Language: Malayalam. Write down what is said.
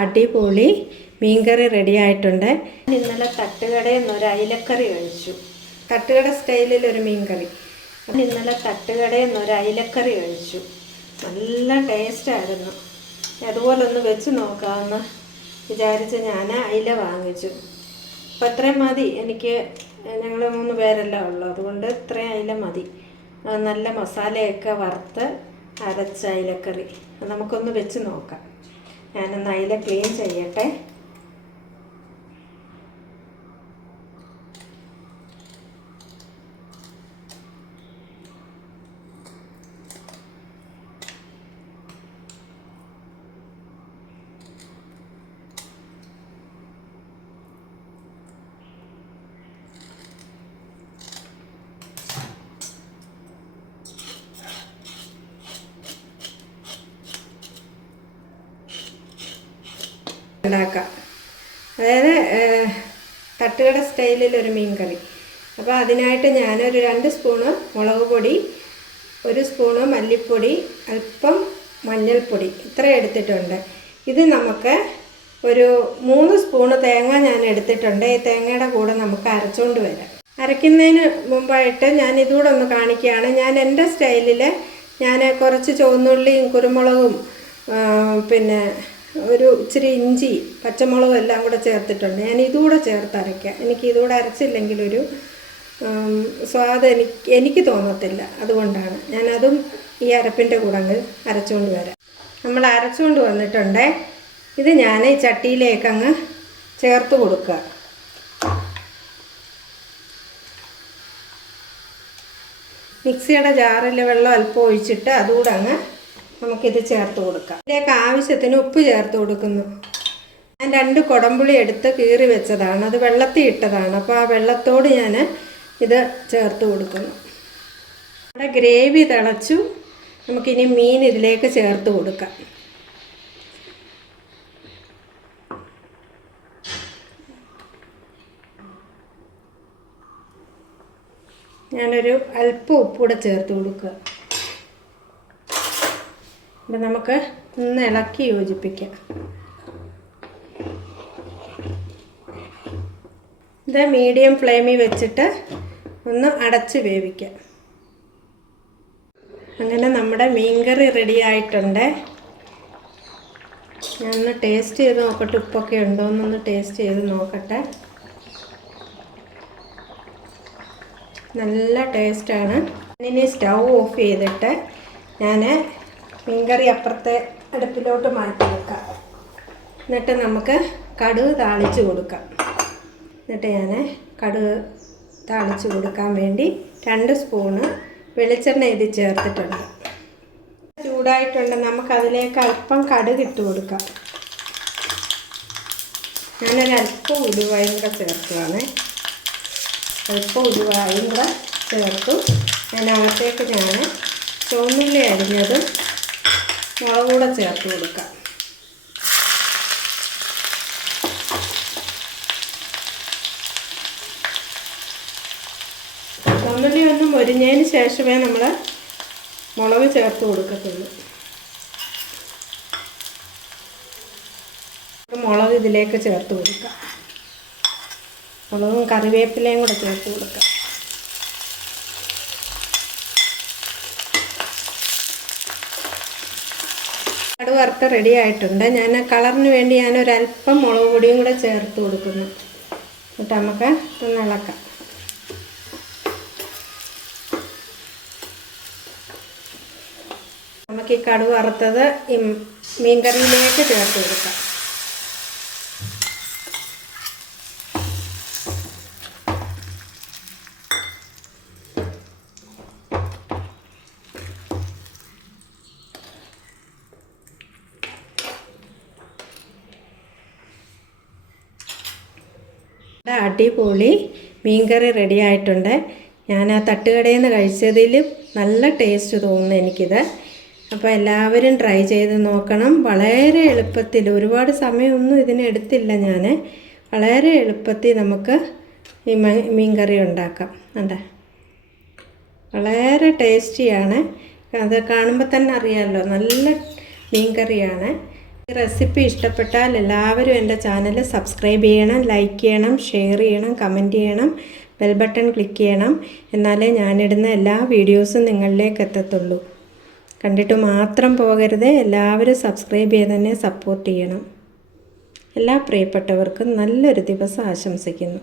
അടിപൊളി മീൻകറി റെഡി ആയിട്ടുണ്ട് ഇന്നലെ തട്ടുകടയിൽ നിന്ന് ഒരു അയിലക്കറി കഴിച്ചു. തട്ടുകട സ്റ്റൈലിൽ ഒരു മീൻകറി. ഇന്നലെ തട്ടുകടയിൽ നിന്ന് ഒരു അയിലക്കറി കഴിച്ചു. നല്ല ടേസ്റ്റായിരുന്നു അതുപോലെ ഒന്ന് വെച്ച് നോക്കാമെന്ന് വിചാരിച്ച് ഞാൻ അയില വാങ്ങിച്ചു. അപ്പം ഇത്രയും മതി. എനിക്ക് ഞങ്ങൾ മൂന്ന് പേരല്ല ഉള്ളു. അതുകൊണ്ട് ഇത്രയും അയില മതി. നല്ല മസാലയൊക്കെ വറുത്ത് അരച്ച അയിലക്കറി. നമുക്കൊന്ന് വെച്ച് നോക്കാം. ഞാനൊന്ന് അതിലെ ക്ലീൻ ചെയ്യട്ടെ. ഉണ്ടാക്കാം. അതായത് തട്ടുകട സ്റ്റൈലിൽ ഒരു മീൻ കറി. അപ്പോൾ അതിനായിട്ട് ഞാനൊരു രണ്ട് സ്പൂണ് മുളക് പൊടി ഒരു സ്പൂണ് മല്ലിപ്പൊടി അല്പം മഞ്ഞൾപ്പൊടി ഇത്ര എടുത്തിട്ടുണ്ട്. ഇത് നമുക്ക് ഒരു മൂന്ന് സ്പൂണ് തേങ്ങ ഞാൻ എടുത്തിട്ടുണ്ട്. ഈ തേങ്ങയുടെ കൂടെ നമുക്ക് അരച്ചുകൊണ്ട് വരാം. അരയ്ക്കുന്നതിന് മുമ്പായിട്ട് ഞാൻ ഇതുകൂടെ ഒന്ന് കാണിക്കുകയാണ്. ഞാൻ എന്റെ സ്റ്റൈലിൽ ഞാൻ കുറച്ച് ചുവന്നുള്ളിയും കുരുമുളകും പിന്നെ ഒരു ഇച്ചിരി ഇഞ്ചി പച്ചമുളകും എല്ലാം കൂടെ ചേർത്തിട്ടുണ്ട്. ഞാൻ ഇതുകൂടെ ചേർത്ത് അരയ്ക്കാം എനിക്ക് ഇതുകൂടെ അരച്ചില്ലെങ്കിലൊരു സ്വാദ് എനിക്ക് എനിക്ക് തോന്നത്തില്ല. അതുകൊണ്ടാണ്. ഞാനതും ഈ അരപ്പിന്റെ കൂടെ അങ്ങ് അരച്ചുകൊണ്ട് വരാം. നമ്മൾ അരച്ചുകൊണ്ട് വന്നിട്ടുണ്ട്. ഇത് ഞാൻ ഈ ചട്ടിയിലേക്ക് അങ്ങ് ചേർത്ത് കൊടുക്കുക. മിക്സിയുടെ ജാറിൽ വെള്ളം അല്പം ഒഴിച്ചിട്ട് അതുകൂടെ അങ്ങ് നമുക്കിത് ചേർത്ത് കൊടുക്കാം. ഇതിലേക്ക് ആവശ്യത്തിന് ഉപ്പ് ചേർത്ത് കൊടുക്കുന്നു. ഞാൻ രണ്ട് കുടംപുളി എടുത്ത് കീറി വെച്ചതാണ്. അത് വെള്ളത്തിൽ ഇട്ടതാണ്. അപ്പോൾ ആ വെള്ളത്തോട് ഞാൻ ഇത് ചേർത്ത് കൊടുക്കുന്നു. നമ്മുടെ ഗ്രേവി തിളച്ചു. നമുക്കിനി മീൻ ഇതിലേക്ക് ചേർത്ത് കൊടുക്കാം. ഞാനൊരു അല്പം ഉപ്പ് ഉപ്പൂടെ ചേർത്ത് കൊടുക്കുക. അപ്പം നമുക്ക് ഒന്ന് ഇളക്കി യോജിപ്പിക്കാം. ഇത് മീഡിയം ഫ്ലെയിമിൽ വെച്ചിട്ട് ഒന്ന് അടച്ച് വേവിക്കാം. അങ്ങനെ നമ്മുടെ മീൻകറി റെഡി ആയിട്ടുണ്ട്. ഒന്ന് ടേസ്റ്റ് ചെയ്ത് നോക്കട്ടെ ഉപ്പൊക്കെ ഉണ്ടോ എന്നൊന്ന് ടേസ്റ്റ് ചെയ്ത് നോക്കട്ടെ. നല്ല ടേസ്റ്റാണ് ഇനി സ്റ്റൗ ഓഫ് ചെയ്തിട്ട് ഞാൻ മീൻകറി അപ്പുറത്തെ അടുപ്പിലോട്ട് മാറ്റി വെക്കാം. എന്നിട്ട് നമുക്ക് കടുക് താളിച്ച് കൊടുക്കാം. എന്നിട്ട് ഞാൻ കടുക് താളിച്ച് കൊടുക്കാൻ വേണ്ടി രണ്ട് സ്പൂണ് വെളിച്ചെണ്ണ ഇത് ചേർത്തിട്ടുണ്ട്. ചൂടായിട്ടുണ്ട് നമുക്കതിലേക്ക് അല്പം കടുക് ഇട്ട് കൊടുക്കാം. ഞാനൊരല്പം ഉരുവായും കൂടെ ചേർക്കുകയാണ് അല്പം ഉലുവായും കൂടെ ചേർത്തു. അതിനകത്തേക്ക് ഞാൻ ചുവന്നുള്ളി അരിഞ്ഞത് മുളക് കൂടെ ചേർത്ത് കൊടുക്കാം. ചുവന്നുള്ളി ഒന്ന് മൊരിഞ്ഞതിന് ശേഷമേ നമ്മൾ മുളക് ചേർത്ത് കൊടുക്കത്തുള്ളൂ. മുളക് ഇതിലേക്ക് ചേർത്ത് കൊടുക്കാം. മുളകും കറിവേപ്പിലയും കൂടെ ചേർത്ത് കൊടുക്കാം. കടുക് വറുത്ത് റെഡി ആയിട്ടുണ്ട്. ഞാൻ കളറിന് വേണ്ടി ഞാൻ ഒരല്പം മുളക് പൊടിയും കൂടെ ചേർത്ത് കൊടുക്കുന്നു. എന്നിട്ട് നമുക്ക് ഒന്ന് ഇളക്കാം. നമുക്ക് ഈ കടുക് വറുത്തത് ഈ മീൻകറിയിലേക്ക് ചേർത്ത് കൊടുക്കാം. അടിപൊളി മീൻകറി റെഡി ആയിട്ടുണ്ട്. ഞാൻ ആ തട്ടുകടയിൽ നിന്ന് കഴിച്ചതിൽ നല്ല ടേസ്റ്റ് തോന്നുന്നു എനിക്കിത്. അപ്പോൾ എല്ലാവരും ട്രൈ ചെയ്ത് നോക്കണം. വളരെ എളുപ്പത്തിൽ ഒരുപാട് സമയമൊന്നും ഇതിനെടുത്തില്ല ഞാൻ വളരെ എളുപ്പത്തിൽ നമുക്ക് ഈ മീൻ മീൻകറി ഉണ്ടാക്കാം. അതെ. വളരെ ടേസ്റ്റിയാണ് അത് കാണുമ്പോൾ തന്നെ അറിയാമല്ലോ നല്ല മീൻകറിയാണ്. ഈ റെസിപ്പി ഇഷ്ടപ്പെട്ടാൽ എല്ലാവരും എന്റെ ചാനൽ സബ്സ്ക്രൈബ് ചെയ്യണം ലൈക്ക് ചെയ്യണം ഷെയർ ചെയ്യണം കമന്റ് ചെയ്യണം ബെൽ ബട്ടൺ ക്ലിക്ക് ചെയ്യണം. എന്നാലേ ഞാനിടുന്ന എല്ലാ വീഡിയോസും നിങ്ങളിലേക്ക് എത്തത്തുള്ളൂ. കണ്ടിട്ട് മാത്രം പോകരുത് എല്ലാവരും സബ്സ്ക്രൈബ് ചെയ്ത് തന്നെ സപ്പോർട്ട് ചെയ്യണം. എല്ലാ പ്രിയപ്പെട്ടവർക്കും നല്ലൊരു ദിവസം ആശംസിക്കുന്നു.